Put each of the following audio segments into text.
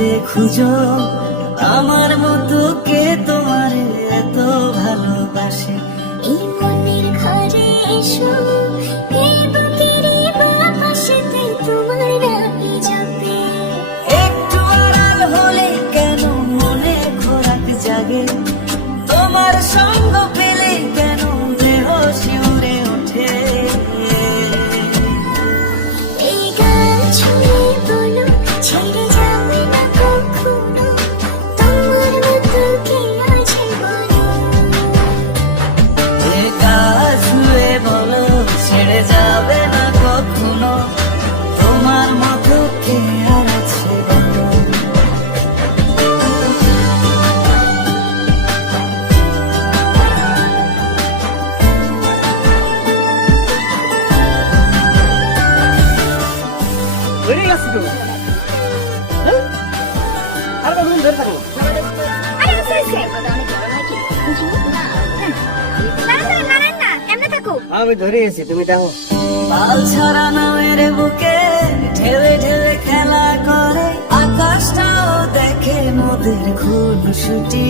পৃথিবীতে খুঁজো আমার মতো কে তোমার এত ভালোবাসে। এই মনের ঘরে এসো, এই বুকের বাপাশেতে তোমার নামই জপে। একটু আড়াল হলে কেন মনে খোরাক জাগে, তোমার সঙ্গ পেলে কেন দেহ শিউরে ওঠে। এই গান শুনে বলো ছেড়ে যাবে না কখনো, তোমার মতো কে আছে বলো। এ কাজ ছুঁয়ে বলো ছেড়ে যাবে না কখনো, তোমার মতো কে আর আছে বলো। বেরিয়ে গেছি তো, হ্যাঁ? আর কতক্ষণ ধরে থাকবো? আরে আচ্ছা অনেক বড় নাকি না না কেমনে থাকো। আমি ধরে গেছি, তুমি দেখো। পাল ছাড়া নামের বুকে ঢেলে ঢেলে খেলা করে, আকাশটাও দেখে মোদের খুনসুটি।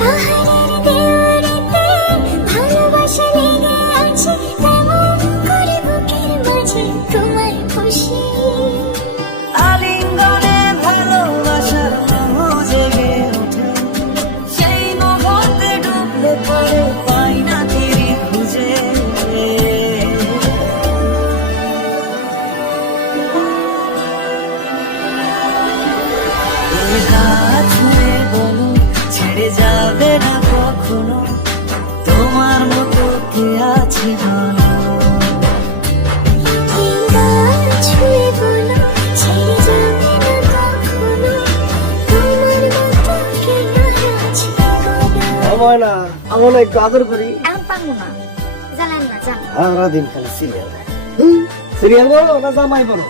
পাহাড়ের দেওয়ারিতে ভালোবাসা লেগে আছে, তেমন করে বুকের মাঝে তোমায় খুশি। আলিঙ্গনে ভালোবাসার মোহ জেগে ওঠে, সেই মোহতে ডুবলে পড়ে পাই না তীরে খুঁজে। এ হাত ছুঁয়ে বলো ছেড়ে যাবে না কখনো, তোমার মতো কে আছে বলো। এই গান ছুঁয়ে বলো ছেড়ে যাবে না কখনো, তোমার মতো কে আছে বলো। আমার না, আমার না একটু আদর করি। এখন পারবো না, জানান না জান। সারা দিন খালি সিরিয়াল। সিরিয়াল বলো না জামাই বলো?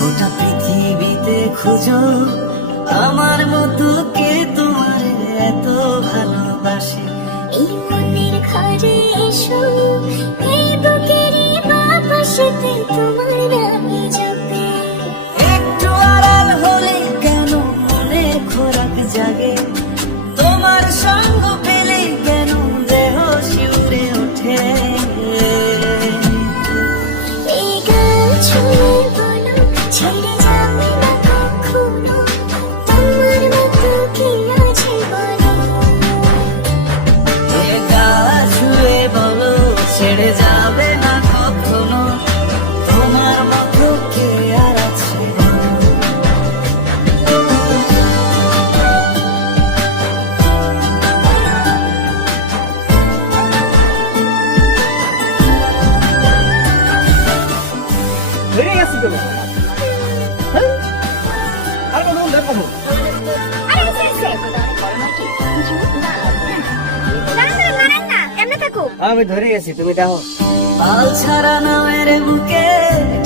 গোটা পৃথিবীতে খুঁজো আমার মতো কে তোমার এত ভালোবাসে। এই মনের ঘরে এসো, এই বুকের বাপাশেতে তোমার নামই জপে। একটু আড়াল হলে কেন মনে খোরাক জাগে, তোমার সঙ্গ পেলে কেন দেহ শিউরে ওঠে। এই গান ছুঁয়ে বলো ছেড়ে যাবে না কখনো, তোমার মতো কে আছে বলো। এ গাছ ছুঁয়ে বলো ছেড়ে যাবে না কখনো, তোমার মতো কে আর আছে বলো। বেরিয়ে গেছি তো, হ্যাঁ? আর কতক্ষণ ধরে থাকবো? আরে আচ্ছা অনেক বড় নাকি না কেমনে থাকো। আমি ধরে গেছি, তুমি দেখো। পাল ছাড়া নামের বুকে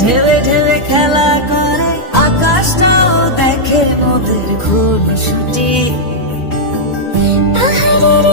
ঢেলে ঢেলে খেলা করে, আকাশটাও দেখে মোদের খুনসুটি। পাহাড়ের